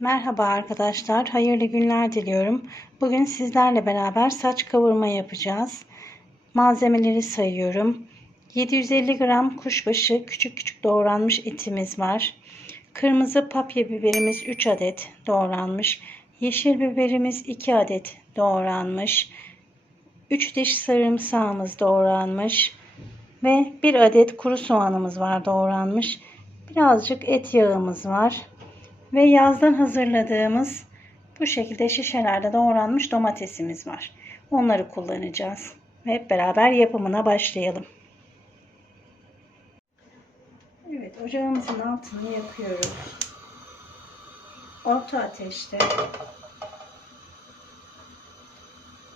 Merhaba arkadaşlar, hayırlı günler diliyorum. Bugün sizlerle beraber saç kavurma yapacağız. Malzemeleri sayıyorum. 750 gram kuşbaşı küçük küçük doğranmış etimiz var. Kırmızı papya biberimiz 3 adet doğranmış. Yeşil biberimiz 2 adet doğranmış. 3 diş sarımsağımız doğranmış. Ve 1 adet kuru soğanımız var doğranmış. Birazcık et yağımız var. Ve yazdan hazırladığımız bu şekilde şişelerde doğranmış domatesimiz var. Onları kullanacağız. Ve hep beraber yapımına başlayalım. Evet ocağımızın altını yakıyoruz. Orta ateşte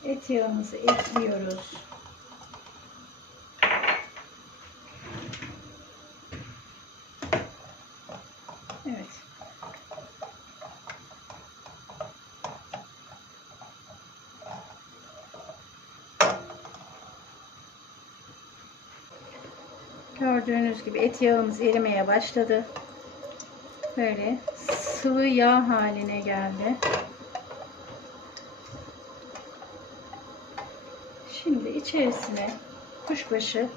et yağımızı ekliyoruz. Evet. Gördüğünüz gibi et yağımız erimeye başladı. Böyle sıvı yağ haline geldi. Şimdi içerisine kuşbaşı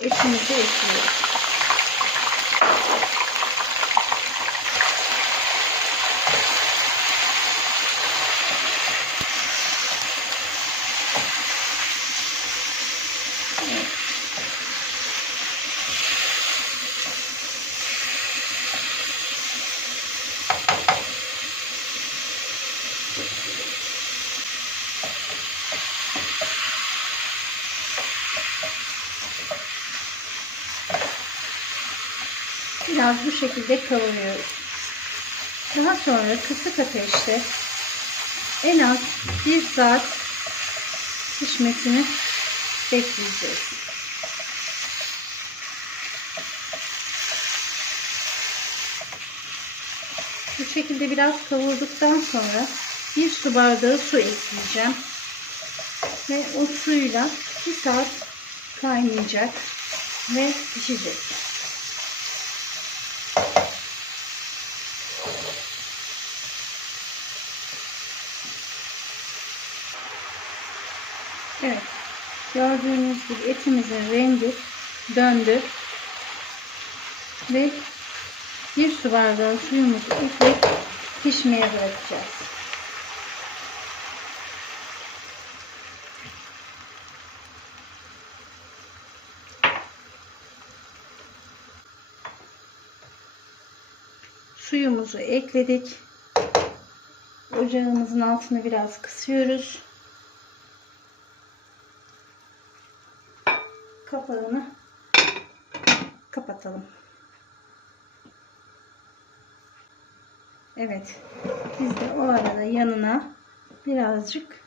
etimizi ekliyoruz. Biraz bu şekilde kavuruyoruz. Daha sonra kısık ateşte en az bir saat pişmesini bekleyeceğiz. Bu şekilde biraz kavurduktan sonra bir su bardağı su ekleyeceğim. Ve o suyla bir saat kaynayacak ve pişecek. Evet. Gördüğünüz gibi etimizin rengi döndü. Ve bir su bardağı suyumuzu ekleyip pişmeye bırakacağız. Suyumuzu ekledik. Ocağımızın altını biraz kısıyoruz. kapağını kapatalım. Evet. Biz de o arada yanına birazcık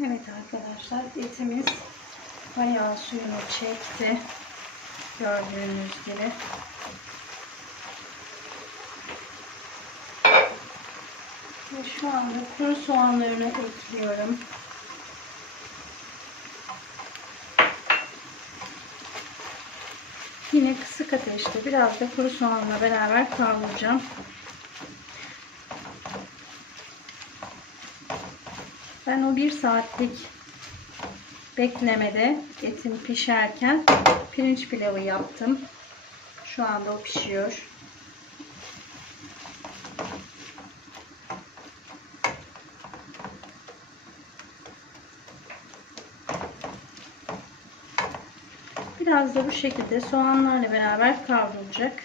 Evet arkadaşlar etimiz bayağı suyunu çekti. Gördüğünüz gibi. Ve şu anda kuru soğanlarını ekliyorum. Yine kısık ateşte biraz da kuru soğanla beraber kavuracağım. Ben o bir saatlik beklemede etim pişerken pirinç pilavı yaptım. Şu anda o pişiyor. Biraz da bu şekilde soğanlarla beraber kavrulacak.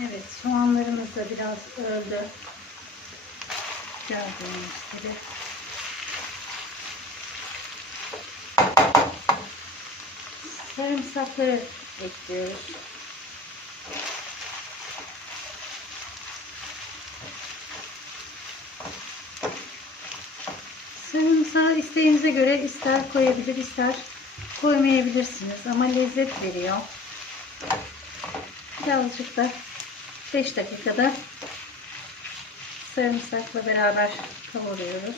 Evet soğanlarımız da biraz öldü. Gördüğünüz gibi. Sarımsakları ekliyoruz. Sarımsağı isteğinize göre ister koyabilir ister koymayabilirsiniz ama lezzet veriyor. Birazcık da 5 dakikada sarımsakla beraber kavuruyoruz.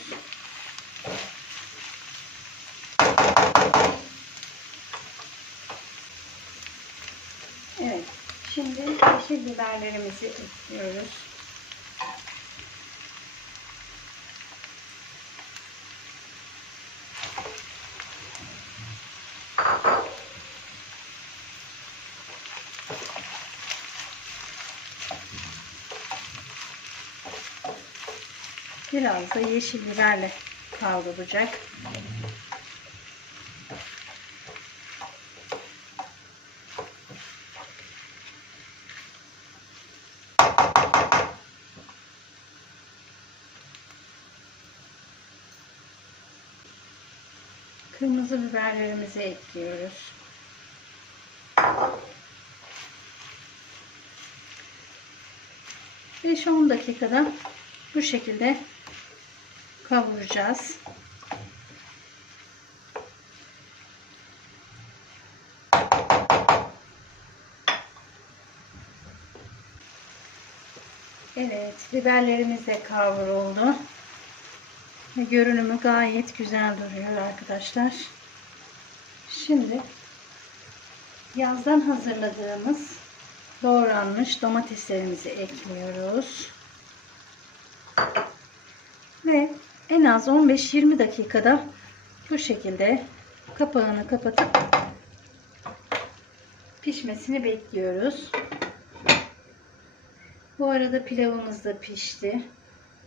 Evet. Şimdi yeşil biberlerimizi ekliyoruz. Biraz da yeşil biberle kavrulacak. Kırmızı biberlerimizi ekliyoruz. Beş on dakikada bu şekilde kavuracağız. Evet, biberlerimiz de kavruldu. Ve görünümü gayet güzel duruyor arkadaşlar. Şimdi yazdan hazırladığımız doğranmış domateslerimizi ekliyoruz. Ve en az 15-20 dakikada bu şekilde kapağını kapatıp pişmesini bekliyoruz. Bu arada pilavımız da pişti.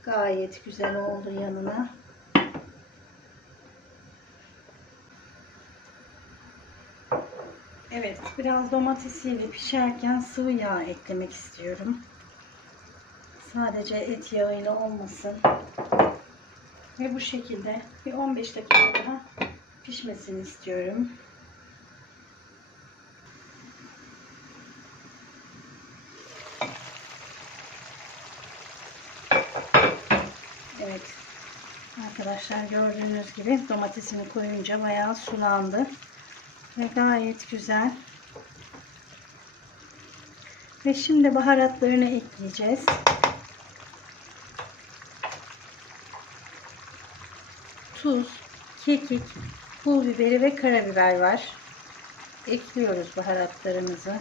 Gayet güzel oldu yanına. Evet, biraz domatesiyle pişerken sıvı yağ eklemek istiyorum. Sadece et yağıyla olmasın. Ve bu şekilde bir 15 dakika daha pişmesini istiyorum. Evet. Arkadaşlar gördüğünüz gibi domatesini koyunca bayağı sulandı. Ve gayet güzel. Ve şimdi baharatlarını ekleyeceğiz. Tuz, kekik, pul biberi ve karabiber var. Ekliyoruz baharatlarımızı.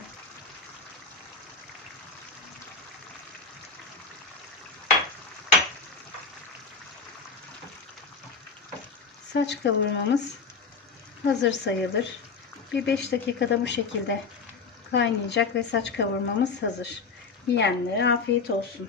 Saç kavurmamız hazır sayılır. Bir 5 dakikada bu şekilde kaynayacak ve saç kavurmamız hazır. Yiyenlere afiyet olsun.